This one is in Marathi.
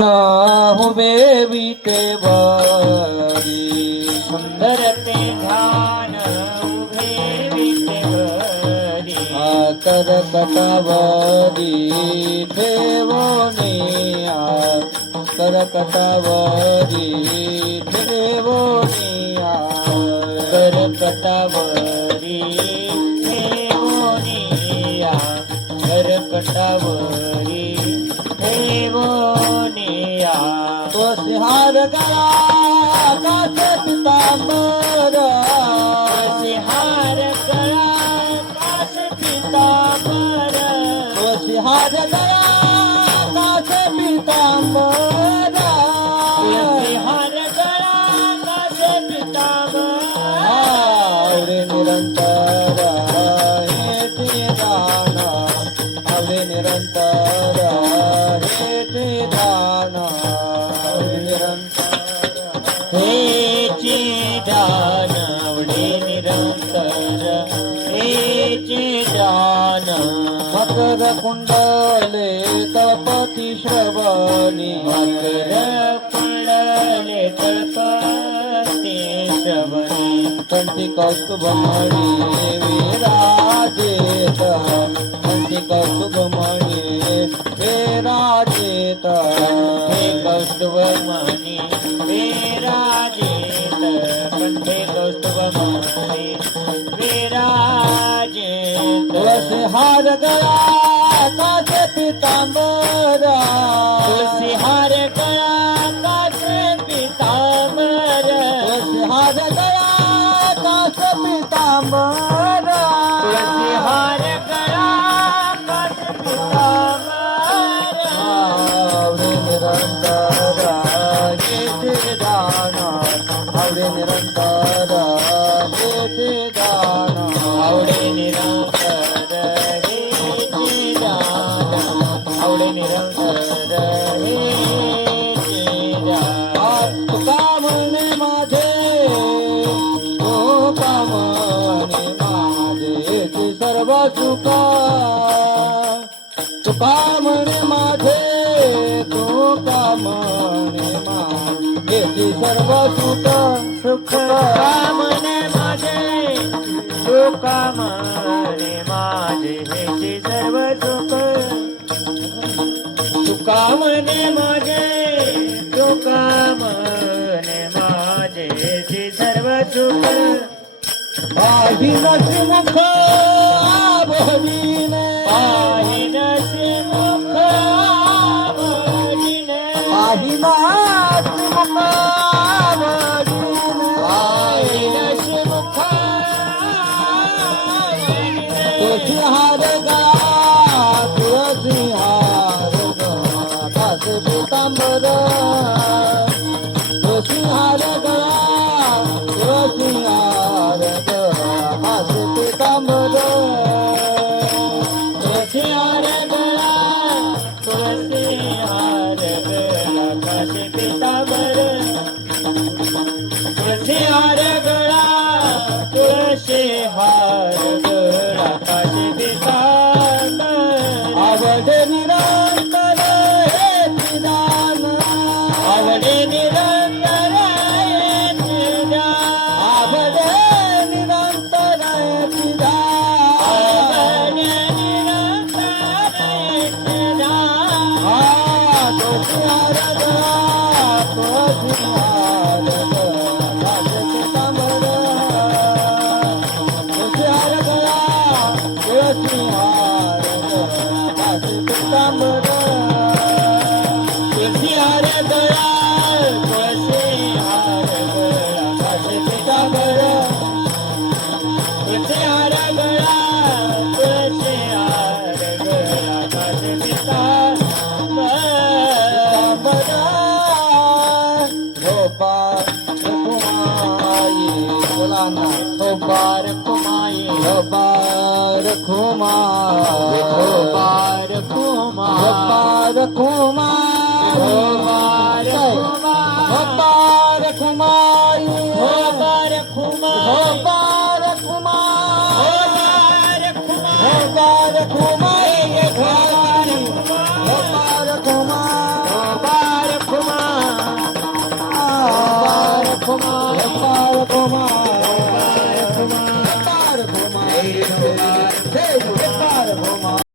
उभे विटेवरी सुंदर ते ध्यान उभे विटेवरी करकटावरी ठेवोनी करकटावरी ठेवोनी करकटावरी ठेवोनिया करकटावरी ठेवोनिया तो सिंहार गळा कास पितांबर सिंहार गळा कास पितांबर तो सिंहार गळा कास पितांबर सिंहार गळा कास पितांबर आवडे निरंतर हे ते दान आवडे निरंतर हे ते दान आवडे निरंतर हे दान आवडे निरंतर हे दान मकर कुंडले तळपती श्रवणी मकर कुंडले तळपती श्रवणी कंठी कौस्तुभमणी विराजेत कंठी कौस्तुभमणी विराजेत हे कौस्तुभमणी विराजित कंठे कौस्तुभमणी विराजित तुळसी हार गळा कासे पितांबर तुळसी हार गळा कासे पितांबर तुळसी हार गळा कासे पितांबर तुळसी हार गळा कासे पितांबर आवडे निरंतर येथे दान आवडे निरंतर येथे दान आवडे निरंतर हे दान आवडे निरंतर हे दान तुका म्हणे माझे तुका म्हणे माझे सर्व सुख तुका म्हणे माझे तुका म्हणे माझे सर्व सुख सुख कामने माझे सुख कामने माझे हेची सर्व सुख तुका म्हणे माझे तुका म्हणे माझे हेची सर्व सुख पाहि नसी मुख आभवीने पाहि नसे मुख आवडीने पाहि नसी मुख आभवीने पाहि नसे मुख आवडीने तुळसी हार गळा तुळसी हार गळा कासे पितांबर तुळसी हार गळा तुळसी हार गळा कासे पितांबर तुळसी हार गळा तुळसी हार गळा कासे पितांबर तुळसी हार गळा तुळसी हार गळा कासे पितांबर आवडे निरंतर हे निदान आवडे निरंतर येते दान आवडे निरंतर हे निदान आवडे निरंतर येते दान तुळसी हार गळा तुळसी हार गळा कासे पितांबर तुळसी हार गळा तुळसी हार गळा कासे पितांबर तुळसी हार गळा तुळसी हार गळा कासे पितांबर तुळसी हार गळा तुळसी हार गळा कासे पितांबर गोपाळ कुमाई बोला ना गोपार कुमाई गोपाळ कुमाई गोपार कुमाई गोपाळ कुमाई गोपार कुमाई गोपाळ कुमाई गोपार कुमाई गोपाळ कुमाई गोपाळ कुमाई गोपाळ कुमाई रखो माँ